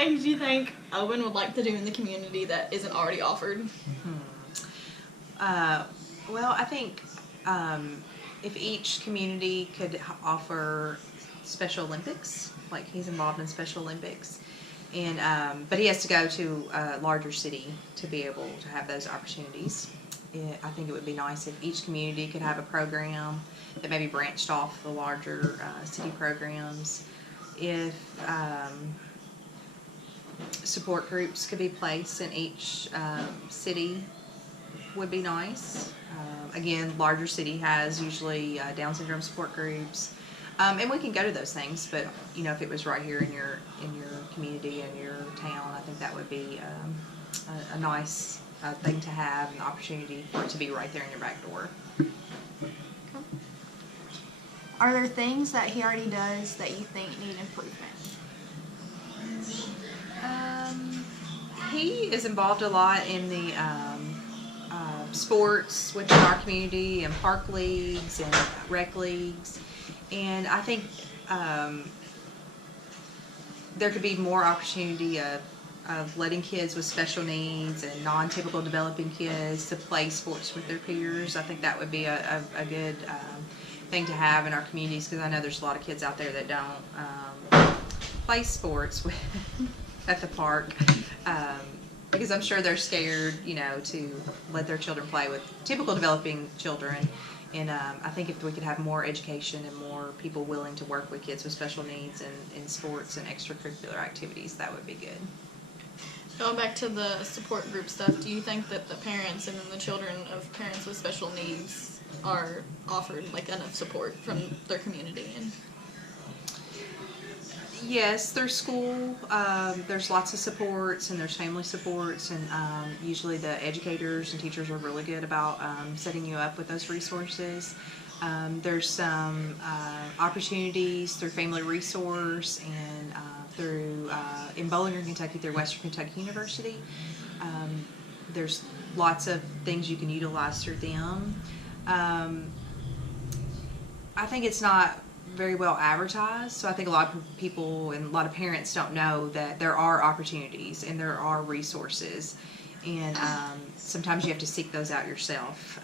things do you think Owen would like to do in the community that isn't already offered? Well, I think if each community could offer Special Olympics, like he's involved in Special Olympics, and but he has to go to a larger city to be able to have those opportunities. I think it would be nice if each community could have a program that maybe branched off the larger city programs. If support groups could be placed in each city would be nice. Again, larger city has usually Down syndrome support groups, and we can go to those things. But you know, if it was right here in your community and your town, I think that would be a nice thing to have, an opportunity for it to be right there in your back door. Are there things that he already does that you think need improvement? He is involved a lot in the sports within our community and park leagues and rec leagues, and I think there could be more opportunity of letting kids with special needs and non-typical developing kids to play sports with their peers. I think that would be a good thing to have in our communities, because I know there's a lot of kids out there that don't play sports at the park, because I'm sure they're scared, you know, to let their children play with typical developing children. And I think if we could have more education and more people willing to work with kids with special needs in sports and extracurricular activities, that would be good. Going back to the support group stuff, do you think that the parents and the children of parents with special needs are offered like enough support from their community? And yes, there's school, there's lots of supports, and there's family supports, and usually the educators and teachers are really good about setting you up with those resources. There's some opportunities through Family Resource and through in Bowling Green, Kentucky, through Western Kentucky University. There's lots of things you can utilize through them. I think it's not very well advertised, so I think a lot of people and a lot of parents don't know that there are opportunities and there are resources, and sometimes you have to seek those out yourself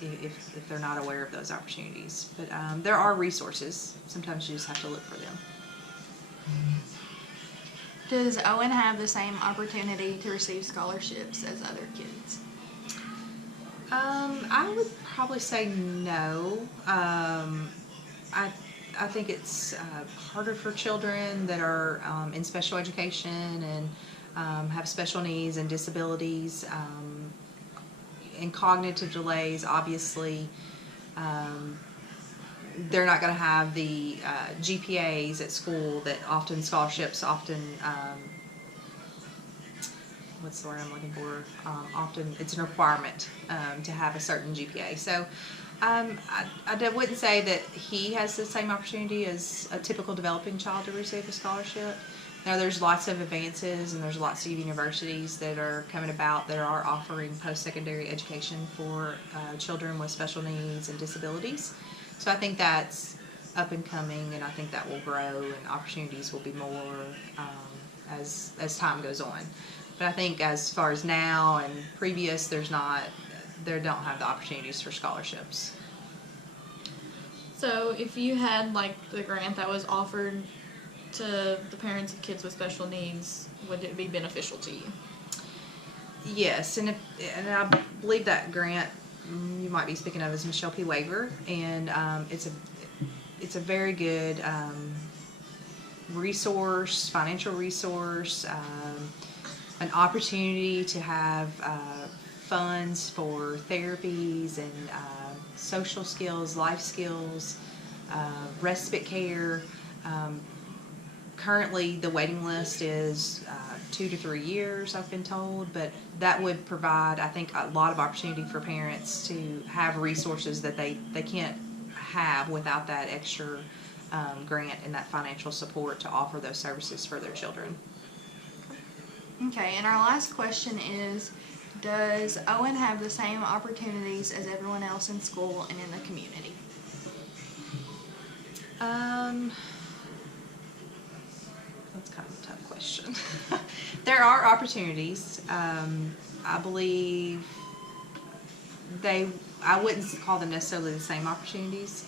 if they're not aware of those opportunities. But there are resources. Sometimes you just have to look for them. Does Owen have the same opportunity to receive scholarships as other kids? I would probably say no. I think it's harder for children that are in special education and have special needs and disabilities and cognitive delays. Obviously, they're not going to have the GPAs at school that often scholarships often. What's the word I'm looking for? Often it's a requirement to have a certain GPA. So I wouldn't say that he has the same opportunity as a typical developing child to receive a scholarship. Now, there's lots of advances and there's lots of universities that are coming about that are offering post-secondary education for children with special needs and disabilities. So I think that's up and coming, and I think that will grow and opportunities will be more as time goes on. But I think as far as now and previous, they don't have the opportunities for scholarships. so if you had like the grant that was offered to the parents of kids with special needs, would it be beneficial to you? Yes, and I believe that grant you might be speaking of is Michelle P. Waiver, and it's a very good resource, financial resource, an opportunity to have funds for therapies and social skills, life skills, respite care. Currently, the waiting list is 2 to 3 years, I've been told, but that would provide, I think, a lot of opportunity for parents to have resources that they can't have without that extra grant and that financial support to offer those services for their children. Okay, and our last question is, does Owen have the same opportunities as everyone else in school and in the community? That's kind of a tough question. There are opportunities. I believe I wouldn't call them necessarily the same opportunities,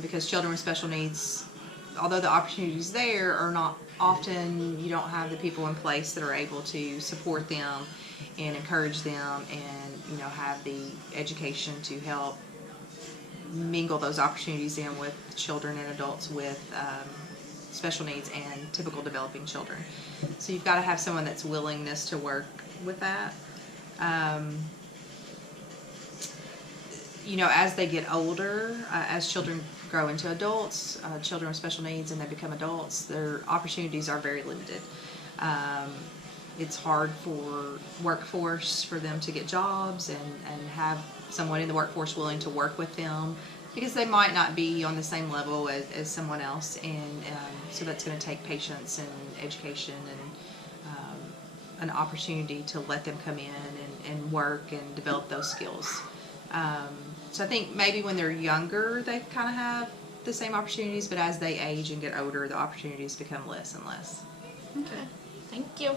because children with special needs, although the opportunities there are not often, you don't have the people in place that are able to support them and encourage them and, have the education to help mingle those opportunities in with children and adults with special needs and typical developing children. So you've got to have someone that's willingness to work with that. As they get older, as children grow into adults, children with special needs, and they become adults, their opportunities are very limited. It's hard for workforce for them to get jobs and have someone in the workforce willing to work with them, because they might not be on the same level as someone else, and so that's going to take patience and education and an opportunity to let them come in and work and develop those skills. So I think maybe when they're younger, they kind of have the same opportunities, but as they age and get older, the opportunities become less and less. Okay, thank you.